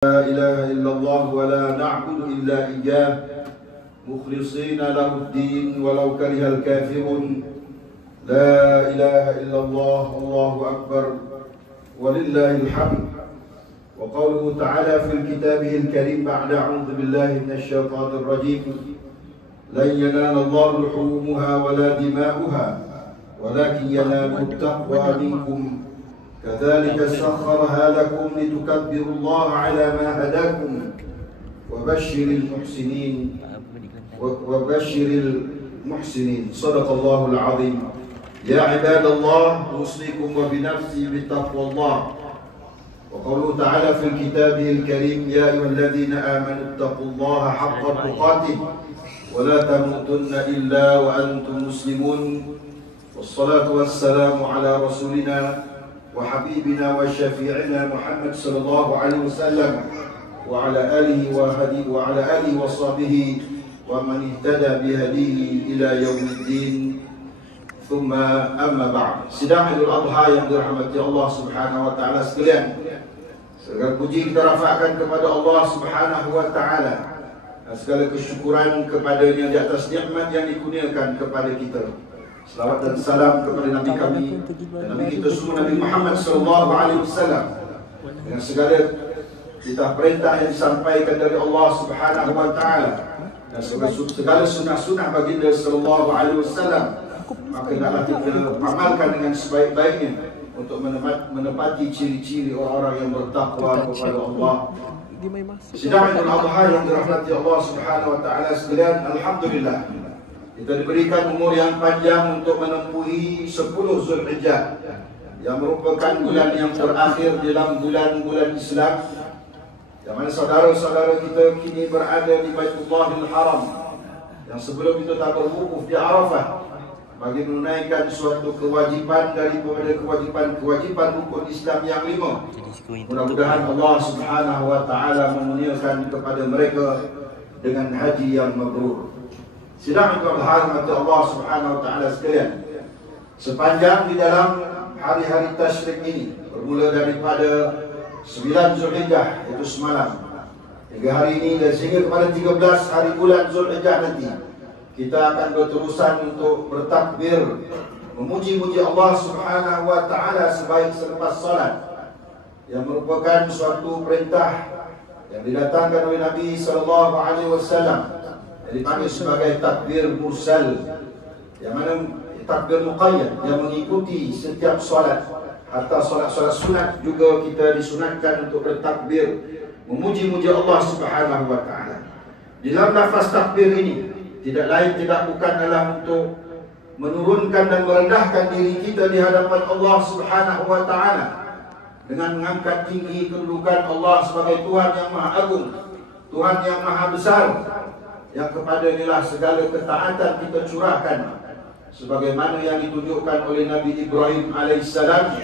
لا إله إلا الله ولا نعبد إلا إياه مخلصين له الدين ولو كره الكافرون. لا إله إلا الله الله أكبر ولله الحمد. وقوله تعالى في كتابه الكريم بعد أعوذ بالله من الشيطان الرجيم: لن ينال الله لحومها ولا دماؤها ولكن ينال التقوى منكم كذلك سخرها لكم لتكبروا الله على ما هداكم وبشر المحسنين. صدق الله العظيم. يا عباد الله، أوصيكم وبنفسي بتقوى الله. وقوله تعالى في كتابه الكريم: يا أيها الذين آمنوا اتقوا الله حق تقاته ولا تموتن إلا وأنتم مسلمون. والصلاة والسلام على رسولنا وحبيبنا وشفيعنا محمد صلى الله عليه وسلم وعلى آله وصحبه ومن اهتدى بهديه إلى يوم الدين. ثم أما بعد. Sidang Idul Adha yang dirahmati Allah Subhanahu wa taala sekalian, segala puji kita rafakkan kepada Allah Subhanahu wa taala, segala kesyukuran kepadanya di atas nikmat yang dikurniakan kepada kita. Salawat dan salam kepada Nabi kami dan Nabi kita semua, Nabi Muhammad sallallahu alaihi wasallam, dengan segala titah perintah yang disampaikan dari Allah Subhanahu wa taala dan segala sunah-sunah baginda sallallahu alaihi wasallam, maka hendaklah kita amalkan dengan sebaik-baiknya untuk menepati ciri-ciri orang-orang yang bertakwa kepada Allah. Sidang Idul Adha yang dirahmati Allah Subhanahu wa taala sekalian, alhamdulillah kita diberikan umur yang panjang untuk menempuhi 10 Zulhijjah, yang merupakan bulan yang terakhir dalam bulan-bulan Islam, yang mana saudara-saudara kita kini berada di Baitullahil Haram, yang sebelum itu tak berwukuf di Arafah bagi menunaikan suatu kewajipan daripada kewajipan rukun Islam yang 5. Mudah-mudahan Allah Subhanahu wa taala memuliakan kepada mereka dengan haji yang mabrur. Sidang Idul Adha mati Allah Subhanahu wa taala sekalian, sepanjang di dalam hari-hari tasyrik ini, bermula daripada 9 Zulhijjah itu semalam hingga hari ini dan sehingga kepada 13 hari bulan Zulhijjah nanti, kita akan berterusan untuk bertakbir memuji-muji Allah Subhanahu wa taala sebaik selepas salat, yang merupakan suatu perintah yang didatangkan oleh Nabi sallallahu alaihi wasallam, yang dipanggil sebagai takbir mursal, yang mana takbir muqayyad yang mengikuti setiap solat. Hatta solat-solat sunat juga kita disunatkan untuk bertakbir memuji-muji Allah Subhanahu wa taala. Di dalam lafaz takbir ini tidak lain tidak bukan adalah untuk menurunkan dan merendahkan diri kita di hadapan Allah Subhanahu wa taala dengan mengangkat tinggi kedudukan Allah sebagai Tuhan yang Maha Agung, Tuhan yang Maha Besar, yang kepada-Nya segala ketaatan kita curahkan, sebagaimana yang ditunjukkan oleh Nabi Ibrahim alaihissalam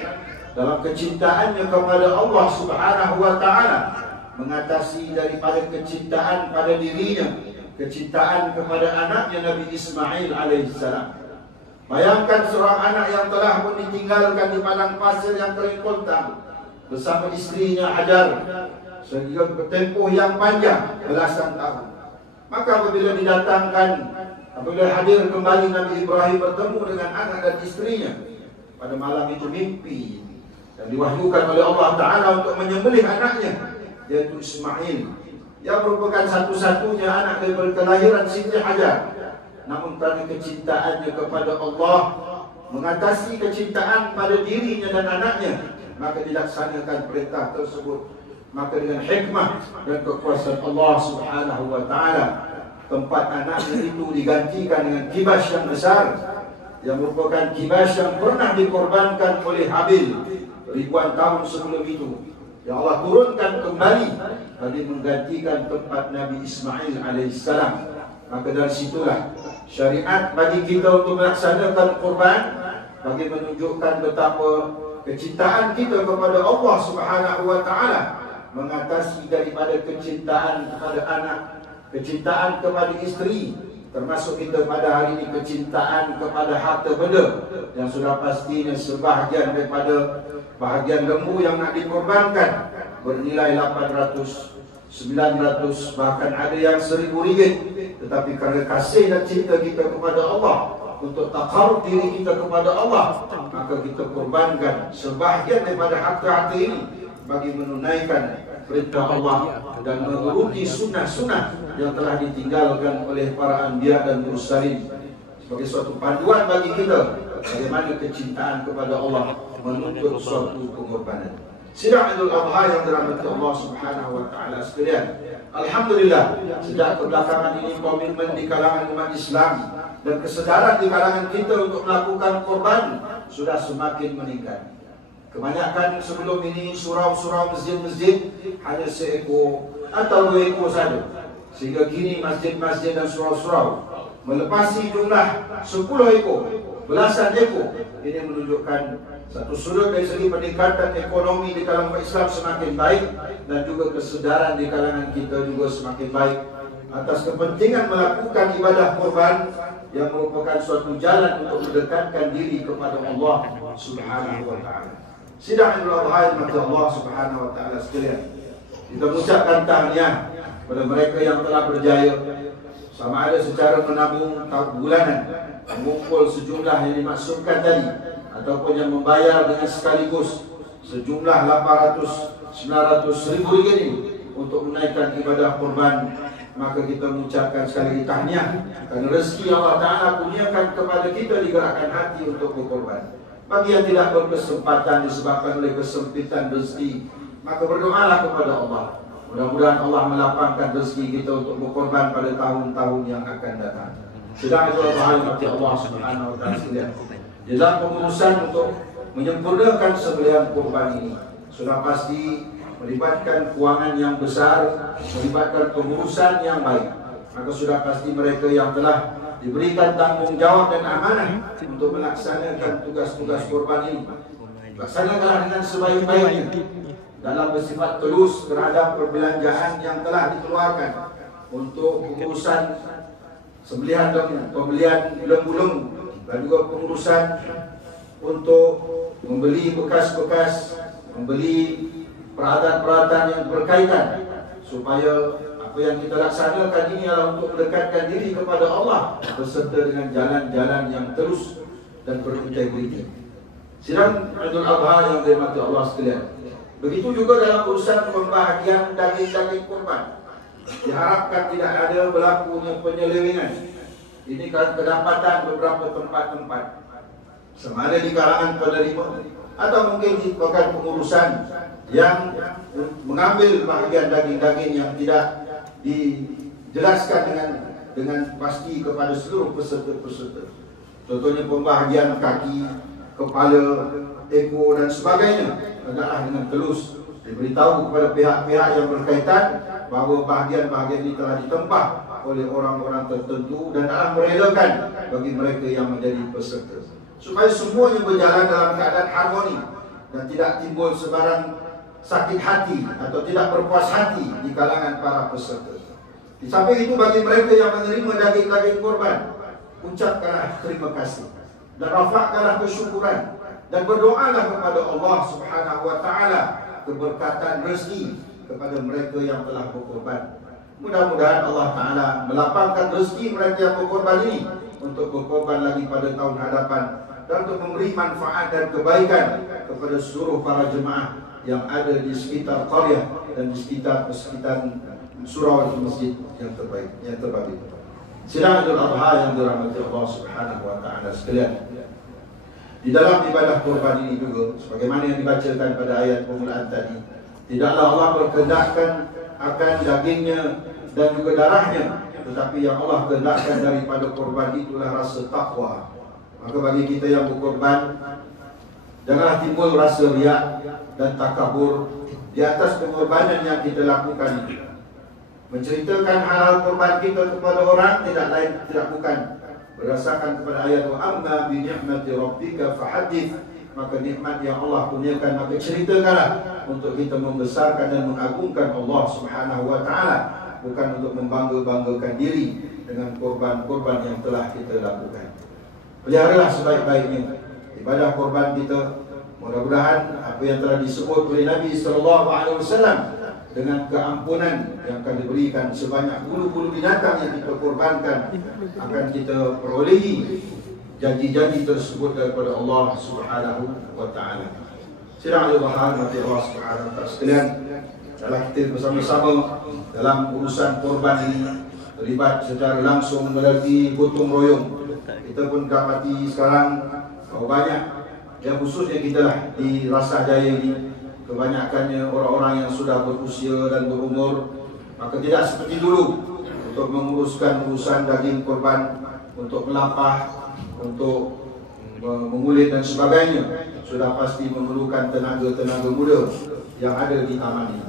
dalam kecintaannya kepada Allah Subhanahu wa taala, mengatasi daripada kecintaan pada dirinya, kecintaan kepada anaknya Nabi Ismail alaihissalam. Bayangkan seorang anak yang telah pun ditinggalkan di padang pasir yang kering kontang bersama istrinya Hajar sehingga bertempuh yang panjang belasan tahun. Maka apabila hadir kembali Nabi Ibrahim bertemu dengan anak dan istrinya, pada malam itu mimpi dan diwahyukan oleh Allah Ta'ala untuk menyembelih anaknya, yaitu Ismail, yang merupakan satu-satunya anak dari kelahiran Siti Hajar. Namun karena kecintaannya kepada Allah, mengatasi kecintaan pada dirinya dan anaknya, maka dilaksanakan perintah tersebut. Maka dengan hikmah dan kekuasaan Allah Subhanahu wa taala, tempat anaknya itu digantikan dengan kibas yang besar, yang merupakan kibas yang pernah dikorbankan oleh Habil ribuan tahun sebelum itu, yang Allah turunkan kembali bagi menggantikan tempat Nabi Ismail alaihissalam. Maka dari situlah syariat bagi kita untuk melaksanakan kurban, bagi menunjukkan betapa kecintaan kita kepada Allah Subhanahu wa taala, mengatasi daripada kecintaan kepada anak, kecintaan kepada isteri, termasuk kita pada hari ini kecintaan kepada harta benda, yang sudah pastinya sebahagian daripada bahagian lembu yang nak dikorbankan, bernilai 800, 900, bahkan ada yang RM1,000. Tetapi karena kasih dan cinta kita kepada Allah, untuk takarub diri kita kepada Allah, maka kita korbankan sebahagian daripada harta-harta ini bagi menunaikan perintah Allah dan menuruti sunnah-sunnah yang telah ditinggalkan oleh para anbiya dan mursalin, sebagai suatu panduan bagi kita bagaimana kecintaan kepada Allah menuntut suatu pengorbanan. Sidang Idul Adha yang dirahmati Allah Subhanahu wa taala sekalian, alhamdulillah sejak kebelakangan ini komitmen di kalangan umat Islam dan kesedaran di kalangan kita untuk melakukan korban sudah semakin meningkat. Kebanyakan sebelum ini surau-surau masjid-masjid hanya seekor atau 2 ekor saja, sehingga kini masjid-masjid dan surau-surau melepasi jumlah 10 ekor, belasan ekor. Ini menunjukkan satu sudut dari segi peningkatan ekonomi di kalangan Islam semakin baik, dan juga kesedaran di kalangan kita juga semakin baik atas kepentingan melakukan ibadah korban yang merupakan suatu jalan untuk mendekatkan diri kepada Allah Subhanahu wa taala. Sidang Idul Adha yang dirahmati Allah Subhanahu wa taala sekalian, kita mengucapkan tahniah kepada mereka yang telah berjaya, sama ada secara menabung bulanan, mengumpul sejumlah yang dimaksudkan tadi, ataupun yang membayar dengan sekaligus sejumlah 800-900 ribu ringgit ini untuk menaikkan ibadah korban. Maka kita mengucapkan sekali lagi tahniah kerana rezeki Allah Ta'ala kurniakan kepada kita digerakkan hati untuk berkorban. Bagi yang tidak berkesempatan disebabkan oleh kesempitan rezeki, maka berdoalah kepada Allah. Mudah-mudahan Allah melapangkan rezeki kita untuk berkorban pada tahun-tahun yang akan datang. Sedang itu Allah Subhanahu wa taala sekalian, di dalam pengurusan untuk menyempurnakan sembelihan korban ini sudah pasti melibatkan kewangan yang besar, melibatkan pengurusan yang baik. Maka sudah pasti mereka yang telah diberikan tanggungjawab dan amanah untuk melaksanakan tugas-tugas korban ini, laksanakanlah dengan sebaik-baiknya dalam bersifat tulus terhadap perbelanjaan yang telah dikeluarkan untuk pengurusan sembelihan lembu, pembelian lembu-lembu, dan juga pengurusan untuk membeli bekas-bekas, membeli peralatan-peralatan yang berkaitan, supaya apa yang kita laksanakan ini adalah untuk mendekatkan diri kepada Allah beserta dengan jalan-jalan yang terus dan berintegriti. Sidang Idul Adha yang dirahmati Allah sekalian, begitu juga dalam urusan pembahagian daging-daging kurban, diharapkan tidak ada berlakunya penyelewengan. Ini kedapatan beberapa tempat-tempat, sama ada di kalangan penerima atau mungkin di bagian pengurusan yang mengambil bahagian daging-daging yang tidak dijelaskan dengan pasti kepada seluruh peserta-peserta. Contohnya pembahagian kaki, kepala, ekor dan sebagainya, adalah dengan telus diberitahu kepada pihak-pihak yang berkaitan bahawa bahagian-bahagian ini telah ditempah oleh orang-orang tertentu dan telah merelakan bagi mereka yang menjadi peserta, supaya semuanya berjalan dalam keadaan harmoni dan tidak timbul sebarang sakit hati atau tidak berpuas hati di kalangan para peserta. Di samping itu, bagi mereka yang menerima daging-daging korban, ucapkanlah terima kasih dan rafakkanlah kesyukuran dan berdoalah kepada Allah Subhanahu wa taala keberkatan rezeki kepada mereka yang telah berkorban. Mudah-mudahan Allah Ta'ala melapangkan rezeki mereka yang berkorban ini untuk berkorban lagi pada tahun hadapan, dan untuk memberi manfaat dan kebaikan kepada seluruh para jemaah yang ada di sekitar qaryah dan di sekitar surau masjid yang terbaik, yang terbagi. Sidang Idul Adha yang dirahmati Allah Subhanahu wa taala sekalian, di dalam ibadah korban ini juga, sebagaimana yang dibacakan pada ayat permulaan tadi, tidaklah Allah berkehendakkan akan dagingnya dan juga darahnya, tetapi yang Allah kehendakkan daripada korban itulah rasa takwa. Maka bagi kita yang berkorban, janganlah timbul rasa riak dan takabur di atas pengorbanan yang kita lakukan itu. Menceritakan hal korban kita kepada orang tidak lain tidak bukan berdasarkan kepada ayat wa amma bi ni'mati rabbika fahaddits, maka nikmat yang Allah kurniakan maka ceritakanlah, untuk kita membesarkan dan mengagungkan Allah Subhanahu wa taala, bukan untuk membangga-banggakan diri dengan korban-korban yang telah kita lakukan. Peliharalah sebaik-baiknya ibadah korban kita, Mudah-mudahan apa yang telah disebut oleh Nabi SAW dengan keampunan yang akan diberikan sebanyak bulu-bulu binatang yang kita korbankan akan kita perolehi janji-janji tersebut daripada Allah Subhanahu wa taala. Sidang al-Bahar mati Allah Subhanahu wa taala sekalian, dalam kita bersama-sama dalam urusan korban ini terlibat secara langsung melalui gotong royong. Kita pun dapati sekarang banyak, yang khususnya kita lah di Rasa Jaya ini, kebanyakannya orang-orang yang sudah berusia dan berumur, maka tidak seperti dulu untuk menguruskan urusan daging korban, untuk melapah, untuk mengulit dan sebagainya. Sudah pasti memerlukan tenaga-tenaga muda yang ada di taman ini.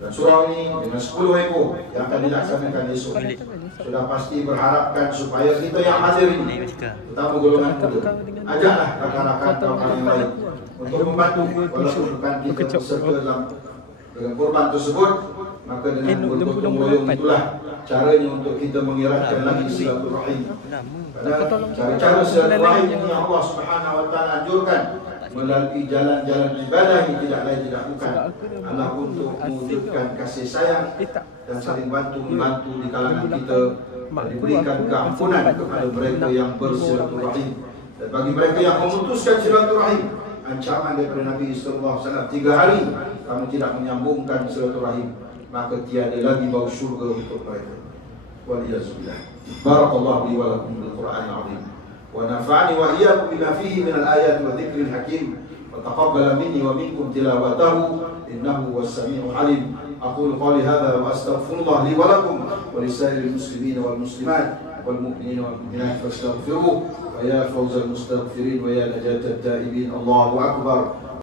Dan surau ini dengan 10 ekor yang akan dilaksanakan esok, sudah pasti berharapkan supaya kita yang hadir ini, terutama golongan muda, ajaklah rakan-rakan kaum yang lain untuk membantu, walaupun bukan kita berserta dalam korban tersebut, maka dengan bergotong royong itulah caranya untuk kita mengeratkan lagi silaturahim. Karena cara-cara silaturahim ini Allah Subhanahu wa taala anjurkan melalui jalan-jalan ibadah yang tidak lain tidak bukan adalah untuk mewujudkan kasih sayang dan saling bantu-membantu di kalangan kita, dan diberikan keampunan kepada mereka yang bersilaturahim. Dan bagi mereka yang memutuskan silaturahim, ancaman daripada Nabi sallallahu alaihi wasallam, 3 hari kamu tidak menyambungkan silaturahim, maka tiada lagi bau syurga untuk mereka. Waliyazbillah. Barakallahu li wa lakum bil Qur'anil azim. Wa nafa'ani wa iyyakum bima fihi min al-ayati wa dhikril hakim. Wa taqabbala minni wa minkum tilawatahu innahu was-sami'ul 'alim. Aqulu qawli hadha wa astaghfirullah li wa lakum wa lisa'iril muslimin wal muslimat wal mu'minin wal mu'minat fastaghfiruhu wa ya fawzal mustaghfirin wa ya najatat taibin. Allahu akbar.